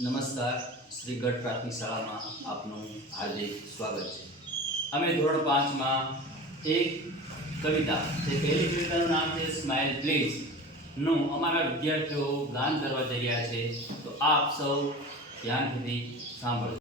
નમસ્કાર, શ્રી ગઢ પ્રાથમિક શાળામાં આપનું હાર્દિક સ્વાગત છે. અમે ધોરણ 5માં એક કવિતા, જે પહેલી કવિતાનું નામ છે સ્માઇલ પ્લીઝ નું અમારા વિદ્યાર્થીઓ ગાન કરવા જઈ રહ્યા છે. તો આપ સૌ ધ્યાનથી સાંભળજો.